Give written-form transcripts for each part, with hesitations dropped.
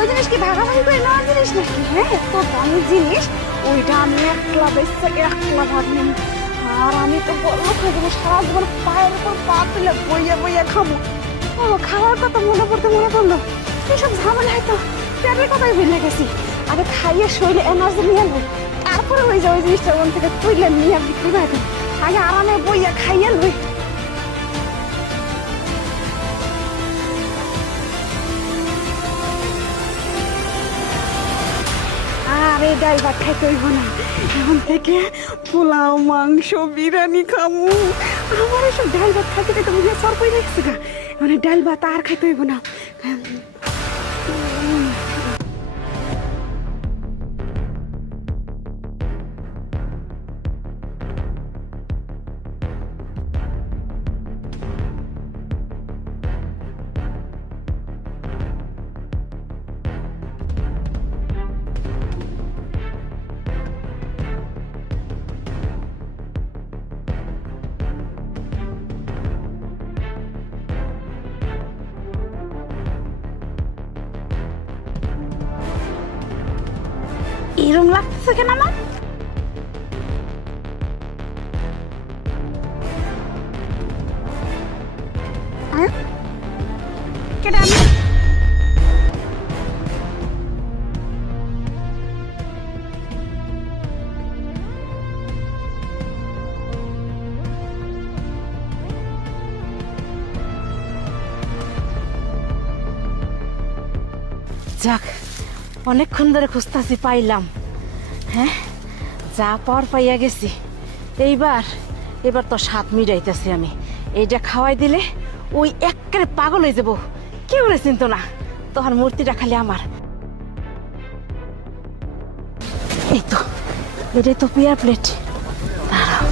ওই জিনিস কি ভাগাভাগি করে নেওয়ার জিনিস নাকি? হ্যাঁ, এত দামি জিনিস, ওইটা আমি একলা বেচতে একলা ভাগ নেব। আর আমি তো বড় হয়ে যাবো, সারা জীবন পায়ের উপর পা তুলে বইয়া বইয়া খাবো। ও, খাওয়ার কথা মনে পড়লো, এসব ঝামেলা হয়তো পেটের কথাই ভুলে গেছি। আগে খাইয়ে শরীরে এনার্জি নিয়ে আনবো, তারপরে ওই যে ওই জিনিসটা ওখান থেকে তুইলে নিয়ে বিক্রি করে দেবো। আগে আরামে বইয়া খাইয়ে লই। আর এই ডাল ভাত খাইতে হইব না, এখন থেকে পোলাও মাংস বিরিয়ানি খামু। আমার এসব ডাল ভাত খাইতে খাইতে মুখে সর পড়ে গেছে গা, মানে ডাল ভাত আর খাইতে হইব না। এরম লাগতেছে কেন আমার? কেন আমি যাক, অনেকক্ষণ ধরে খুঁজতাছি, পাইলাম। হ্যাঁ, যা পাওয়ার পাইয়া গেছি। এবার তো স্বাদ মিটাইতেছি আমি। এইটা খাওয়াই দিলে ওই একেবারে পাগল হয়ে যাবো, কেউ রে চিন্ত না। তোর মূর্তিটা খালি আমার। এই তো, এটাই তো পিয়ার প্লেট। দাঁড়াও,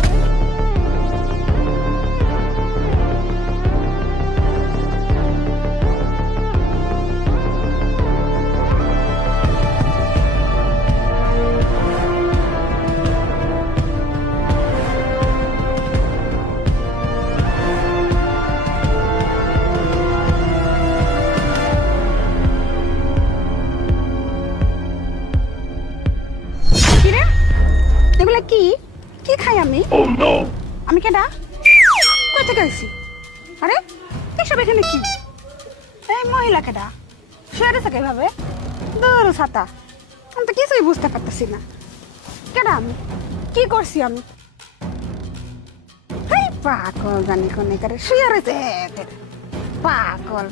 এগুলা কি কি খাই আমি? আমি কেডা? কই থেকে আইছি? আরে এসব এখানে কি? এই মহিলা কেডা? শুয়ে থাকে ভাবে দূর ছাতা। আমি তো কিছুই বুঝতে পারতেছি না, কেডা আমি, কি করছি আমি? পাগল জানি কোনে করে শুয়ে রয়েছে পাগল।